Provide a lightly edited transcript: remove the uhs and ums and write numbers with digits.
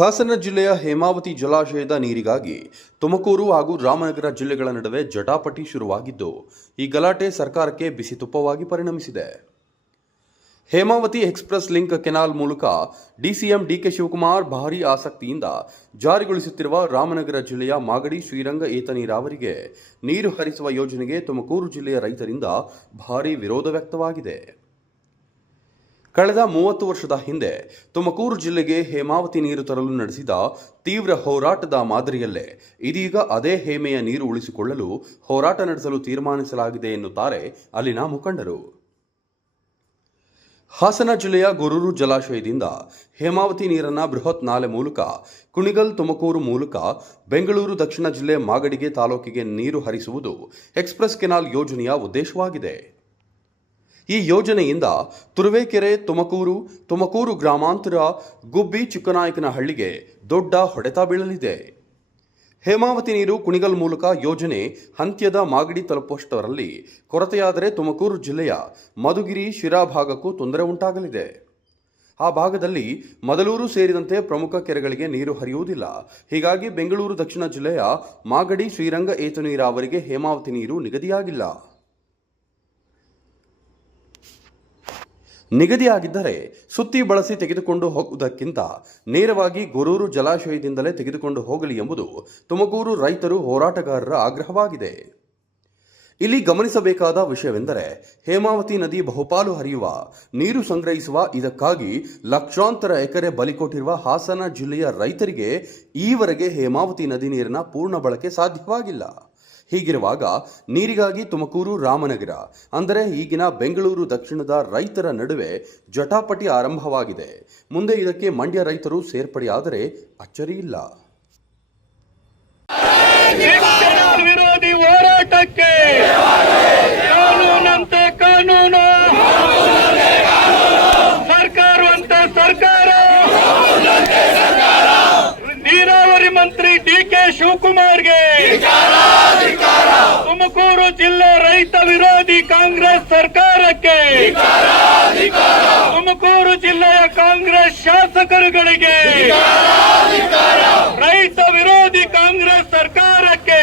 ಹಾಸನ ಜಿಲ್ಲೆಯ ಹೇಮಾವತಿ ಜಲಾಶಯದ ನೀರಿಗಾಗಿ ತುಮಕೂರು ಹಾಗೂ ರಾಮನಗರ ಜಿಲ್ಲೆಗಳ ನಡುವೆ ಜಟಾಪಟಿ ಶುರುವಾಗಿದ್ದು, ಈ ಗಲಾಟೆ ಸರ್ಕಾರಕ್ಕೆ ಬಿಸಿ ತುಪ್ಪವಾಗಿ ಪರಿಣಮಿಸಿದೆ. ಹೇಮಾವತಿ ಎಕ್ಸ್‌ಪ್ರೆಸ್ ಲಿಂಕ್ ಕೆನಾಲ್ ಮೂಲಕ ಡಿಸಿಎಂ ಡಿಕೆ ಶಿವಕುಮಾರ್ ಭಾರೀ ಆಸಕ್ತಿಯಿಂದ ಜಾರಿಗೊಳಿಸುತ್ತಿರುವ ರಾಮನಗರ ಜಿಲ್ಲೆಯ ಮಾಗಡಿ ಶ್ರೀರಂಗ ಏತ ನೀರಾವರಿಗೆ ನೀರು ಹರಿಸುವ ಯೋಜನೆಗೆ ತುಮಕೂರು ಜಿಲ್ಲೆಯ ರೈತರಿಂದ ಭಾರೀ ವಿರೋಧ ವ್ಯಕ್ತವಾಗಿದೆ. ಕಳೆದ 30 ವರ್ಷದ ಹಿಂದೆ ತುಮಕೂರು ಜಿಲ್ಲೆಗೆ ಹೇಮಾವತಿ ನೀರು ತರಲು ನಡೆಸಿದ ತೀವ್ರ ಹೋರಾಟದ ಮಾದರಿಯಲ್ಲೇ ಇದೀಗ ಅದೇ ಹೇಮೆಯ ನೀರು ಉಳಿಸಿಕೊಳ್ಳಲು ಹೋರಾಟ ನಡೆಸಲು ತೀರ್ಮಾನಿಸಲಾಗಿದೆ ಎನ್ನುತ್ತಾರೆ ಅಲ್ಲಿನ ಮುಖಂಡರು. ಹಾಸನ ಜಿಲ್ಲೆಯ ಗೊರೂರು ಜಲಾಶಯದಿಂದ ಹೇಮಾವತಿ ನೀರನ್ನು ಬೃಹತ್ ನಾಲೆ ಮೂಲಕ ಕುಣಿಗಲ್ ತುಮಕೂರು ಮೂಲಕ ಬೆಂಗಳೂರು ದಕ್ಷಿಣ ಜಿಲ್ಲೆ ಮಾಗಡಿಗೆ ತಾಲೂಕಿಗೆ ನೀರು ಹರಿಸುವುದು ಎಕ್ಸ್‌ಪ್ರೆಸ್ ಕೆನಾಲ್ ಯೋಜನೆಯ ಉದ್ದೇಶವಾಗಿದೆ. ಈ ಯೋಜನೆಯಿಂದ ತುರುವೇಕೆರೆ ತುಮಕೂರು ಗ್ರಾಮಾಂತರ ಗುಬ್ಬಿ ಚಿಕ್ಕನಾಯಕನಹಳ್ಳಿಗೆ ದೊಡ್ಡ ಹೊಡೆತ ಬೀಳಲಿದೆ. ಹೇಮಾವತಿ ನೀರು ಕುಣಿಗಲ್ ಮೂಲಕ ಯೋಜನೆ ಅಂತ್ಯದ ಮಾಗಡಿ ತಲುಪುವಷ್ಟರಲ್ಲಿ ಕೊರತೆಯಾದರೆ ತುಮಕೂರು ಜಿಲ್ಲೆಯ ಮಧುಗಿರಿ ಶಿರಾ ಭಾಗಕ್ಕೂ ತೊಂದರೆ ಉಂಟಾಗಲಿದೆ. ಆ ಭಾಗದಲ್ಲಿ ಮದಲೂರು ಸೇರಿದಂತೆ ಪ್ರಮುಖ ಕೆರೆಗಳಿಗೆ ನೀರು ಹರಿಯುವುದಿಲ್ಲ. ಹೀಗಾಗಿ ಬೆಂಗಳೂರು ದಕ್ಷಿಣ ಜಿಲ್ಲೆಯ ಮಾಗಡಿ ಶ್ರೀರಂಗ ಏತ ನೀರಾವರಿಗೆ ಹೇಮಾವತಿ ನೀರು ನಿಗದಿಯಾಗಿದ್ದರೆ ಸುತ್ತಿ ಬಳಸಿ ತೆಗೆದುಕೊಂಡು ಹೋಗುವುದಕ್ಕಿಂತ ನೇರವಾಗಿ ಗೊರೂರು ಜಲಾಶಯದಿಂದಲೇ ತೆಗೆದುಕೊಂಡು ಹೋಗಲಿ ಎಂಬುದು ತುಮಕೂರು ರೈತರು ಹೋರಾಟಗಾರರ ಆಗ್ರಹವಾಗಿದೆ. ಇಲ್ಲಿ ಗಮನಿಸಬೇಕಾದ ವಿಷಯವೆಂದರೆ, ಹೇಮಾವತಿ ನದಿ ಬಹುಪಾಲು ಹರಿಯುವ, ನೀರು ಸಂಗ್ರಹಿಸುವ, ಇದಕ್ಕಾಗಿ ಲಕ್ಷಾಂತರ ಎಕರೆ ಬಲಿ ಕೊಟ್ಟಿರುವ ಹಾಸನ ಜಿಲ್ಲೆಯ ರೈತರಿಗೆ ಈವರೆಗೆ ಹೇಮಾವತಿ ನದಿ ನೀರಿನ ಪೂರ್ಣ ಬಳಕೆ ಸಾಧ್ಯವಾಗಿಲ್ಲ. ಹೀಗಿರುವಾಗ ನೀರಿಗಾಗಿ ತುಮಕೂರು ರಾಮನಗರ ಅಂದರೆ ಈಗಿನ ಬೆಂಗಳೂರು ದಕ್ಷಿಣದ ರೈತರ ನಡುವೆ ಜಟಾಪಟಿ ಆರಂಭವಾಗಿದೆ. ಮುಂದೆ ಇದಕ್ಕೆ ಮಂಡ್ಯ ರೈತರು ಸೇರ್ಪಡೆಯಾದರೆ ಅಚ್ಚರಿಯಿಲ್ಲ. ವಿರೋಧಿ ಹೋರಾಟಕ್ಕೆ ಕಾನೂನಂತೆ ಕಾನೂನು, ಸರ್ಕಾರವಂತೆ ಸರ್ಕಾರ, ನೀರಾವರಿ ಮಂತ್ರಿ ಡಿಕೆ ಶಿವಕುಮಾರ್ಗೆ, ತುಮಕೂರು ಜಿಲ್ಲೆ ರೈತ ವಿರೋಧಿ ಕಾಂಗ್ರೆಸ್ ಸರ್ಕಾರಕ್ಕೆ, ತುಮಕೂರು ಜಿಲ್ಲೆಯ ಕಾಂಗ್ರೆಸ್ ಶಾಸಕರುಗಳಿಗೆ, ರೈತ ವಿರೋಧಿ ಕಾಂಗ್ರೆಸ್ ಸರ್ಕಾರಕ್ಕೆ